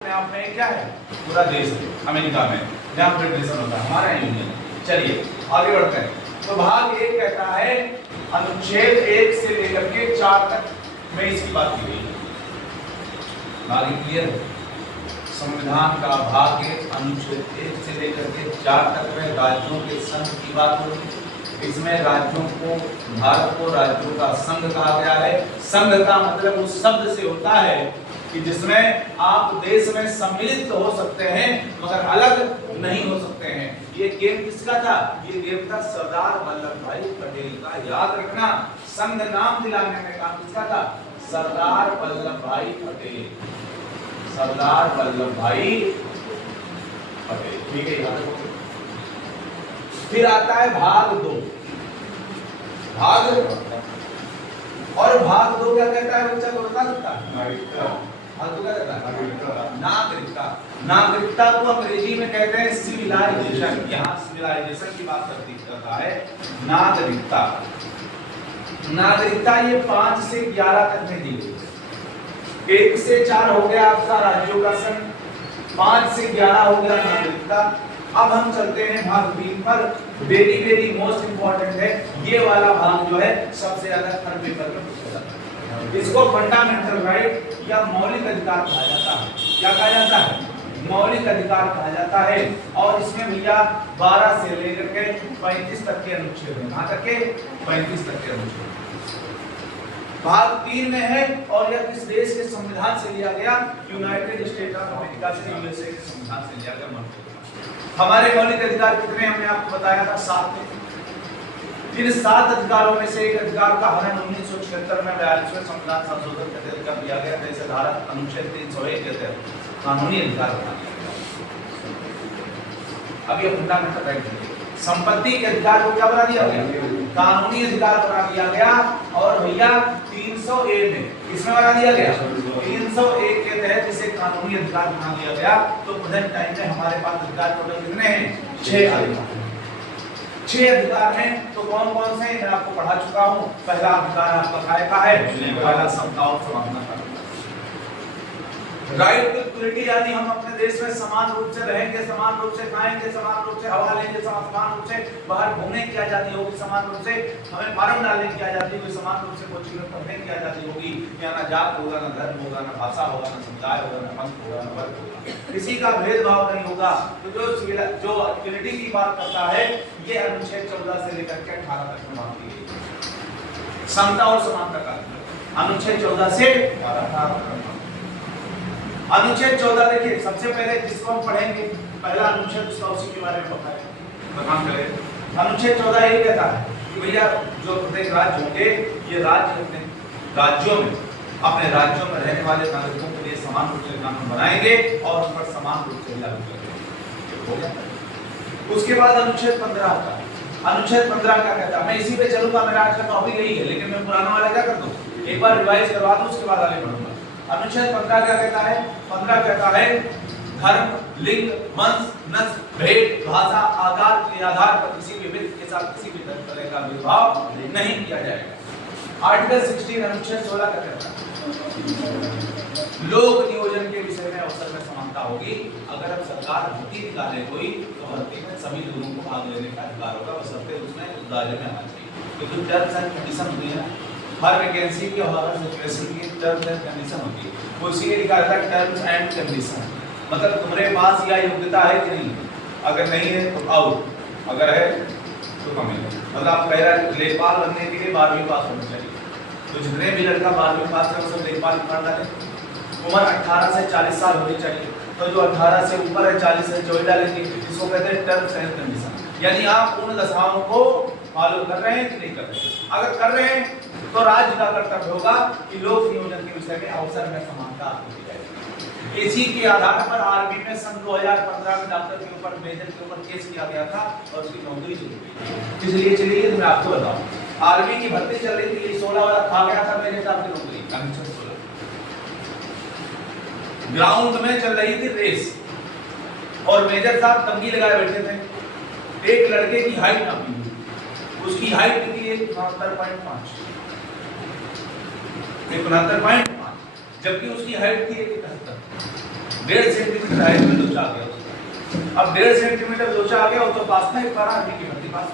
आप में क्या है, पूरा देश अमेरिका में जहाँ फेडरेशन होता है, हमारा यूनियन। चलिए आगे बढ़ते हैं। तो भाग एक कहता है अनुच्छेद 1 से लेकर के 4 तक में इसकी बात की गई है। भाग क्लियर है? संविधान का भाग एक अनुच्छेद 1 से लेकर के 4 तक में राज्यों के संघ की बात होती है। इसमें राज्यों को, भारत को राज्यों का संघ कहा गया है। संघ का मतलब उस शब्द से होता है कि जिसमें आप देश में सम्मिलित हो सकते हैं मगर अलग नहीं हो सकते हैं। ये गेम किसका था? ये गेम था सरदार वल्लभ भाई पटेल का। याद रखना, संघ नाम दिलाने में काम किसका था? सरदार वल्लभ भाई पटेल। सरदार वल्लभ भाई पटेल, ठीक है, याद रखो। फिर आता है भाग 2। भाग और भाग 2 क्या कहता है बच्चा को बता सकता है? भाग 2 क्या कहता है? नागरिकता। नागरिकता को अंग्रेजी में कहते हैं सिविलाइजेशन। यहाँ सिविलाइजेशन की बात करता है नागरिकता। नागरिकता ये 5 से 11 तक में दी गई। 1 से 4 हो गया आपका राज्यों का संघ, 5 से 11 हो गया नागरिकता। अब हम चलते हैं भाग 3 पर। वेरी मोस्ट इंपॉर्टेंट है ये वाला भाग, जो है सबसे ज्यादा थर्ड पेपर में पूछा जाता है। इसको फंडामेंटल राइट या मौलिक अधिकार कहा जाता है। क्या कहा जाता है? मौलिक अधिकार कहा जाता है। और इसमें भैया 12 से लेकर के 35 तक के अनुच्छेद हैं। कहां तक के? 35 तक के अनुच्छेद। भाग 3 में है और यह किस देश के संविधान से लिया गया? यूनाइटेड स्टेट ऑफ अमेरिका से, यूएसए के संविधान से लिया गया। हमारे मौलिक अधिकार कितने हमने आपको बताया था? 7 थे। इन 7 अधिकारों में से एक अधिकार का हनन 1976 में 42वें संविधान संशोधन के तहत कर दिया गया। जैसे धारा अनुच्छेद 301 के तहत कानूनी अधिकार बना दिया गया। अब ये फंडामेंटल राइट है। संपत्ति के अधिकार को क्या बना दिया गया? कानूनी अधिकार बना दिया गया। और भैया 300A में किसमें बना दिया गया? 301 के तहत इसे कानूनी अधिकार बना दिया गया। तो प्रेजेंट टाइम में हमारे पास अधिकार टोटल कितने हैं? 6 अधिकार। 6 अधिकार हैं। तो कौन कौन से? मैं आपको पढ़ा चुका हूं। पहला अधिकार आपका काय का है? पहला समता और समानता का। राइट टू इक्वलिटी, यानी हम अपने देश में समान रूप से रहेंगे, समान रूप से खाएंगे, समान रूप से हवा लेंगे, समान रूप से बाहर घूमने की आजादी होगी, समान रूप से हमें फार्म डालने की आजादी होगी, समान रूप से कोचिंग में पढ़ने की आजादी होगी। यहाँ ना जात होगा, ना धर्म होगा, ना भाषा होगा, ना समुदाय होगा, ना पंथ होगा, ना वर्ग होगा, किसी का भेदभाव नहीं होगा। तो जो इक्वलिटी की बात करता है ये अनुच्छेद 14 से लेकर के 18 तक में बात की गई। समता और समानता का अनुच्छेद 14 से 18 तक। अनुच्छेद 14 देखिए, सबसे पहले जिसको हम पढ़ेंगे पहला अनुच्छेद उसका उसी के बारे में बताएं। अनुच्छेद 14 ये कहता है कि भैया जो प्रत्येक राज्य होंगे ये राज्य अपने राज्यों में रहने वाले नागरिकों के लिए समान रूप से कानून बनाएंगे और उन पर समान रूप से लागू करेंगे। उसके बाद अनुच्छेद 15 आता है। अनुच्छेद 15 क्या कहता है? मैं इसी पे चलूंगा, मेरा आज का टॉपिक यही है, लेकिन मैं पुराना वाला क्या कर दूं, एक बार रिवाइज करवा दूं, उसके बाद आगे बढ़ूंगा। अनुच्छेद 15 क्या कहता है? 15 कहता है धर्म, लिंग, वंश, नस्ल, भेद, भाषा, आधार के आधार पर किसी भी व्यक्ति के साथ किसी भी तरह का भेदभाव नहीं किया जाएगा। आर्टिकल 16 अनुच्छेद 16 क्या कहता है? लोक नियोजन के विषय में अवसर में समानता होगी। अगर अब सरकार भर्ती निकाले कोई तो भर्ती में सभी लोगों को भाग लेने का अधिकार होगा, बशर्ते उसमें उस दायरे में आना चाहिए। तो जो टर्म्स एंड कंडीशन होती है ना हर वैकेंसी की और हर सिचुएशन की टर्म्स एंड कंडीशन होती है, वो इसीलिए लिखा रहता है टर्म्स एंड कंडीशन। मतलब तुम्हारे पास यह योग्यता है कि नहीं, अगर नहीं है तो आउट, अगर है तो कम है। मतलब आप कह रहे हैं लेखपाल बनने के लिए 12वीं पास होना चाहिए, तो जितने भी लड़का 12वीं पास कर सब लेखपाल कर डालें। उम्र 18 से 40 साल होनी चाहिए, तो जो 18 से ऊपर है 40 से जो डालेंगे, इसको कहते हैं टर्म्स एंड कंडीशन। यानी आप उन दशाओं को फॉलो कर रहे हैं कि नहीं कर रहे हैं। अगर कर रहे हैं तो राज्य का कर्तव्य होगा कि लोक नियोजन के विषय में अवसर में समानता आपको दी जाएगी। इसी के आधार पर आर्मी में सन 2015 में डॉक्टर के ऊपर, मेजर के ऊपर केस किया गया था और उसकी नौकरी चली गई। इसलिए चलिए मैं आपको बताऊं, आर्मी की भर्ती चल रही थी, 16 वाला खा गया था मेजर साहब की नौकरी। अनुच्छेद 16 ग्राउंड में चल रही थी रेस और मेजर साहब तंगी लगाए बैठे थे। एक लड़के की हाइट नापी, उसकी हाइट कितनी है? 69.5, 69.5, जबकि उसकी हाइट थी 71। 1.5 सेंटीमीटर हाइट में लोचा आ गया। अब 1.5 सेंटीमीटर लोचा आ गया तो पास में 12 की भर्ती पास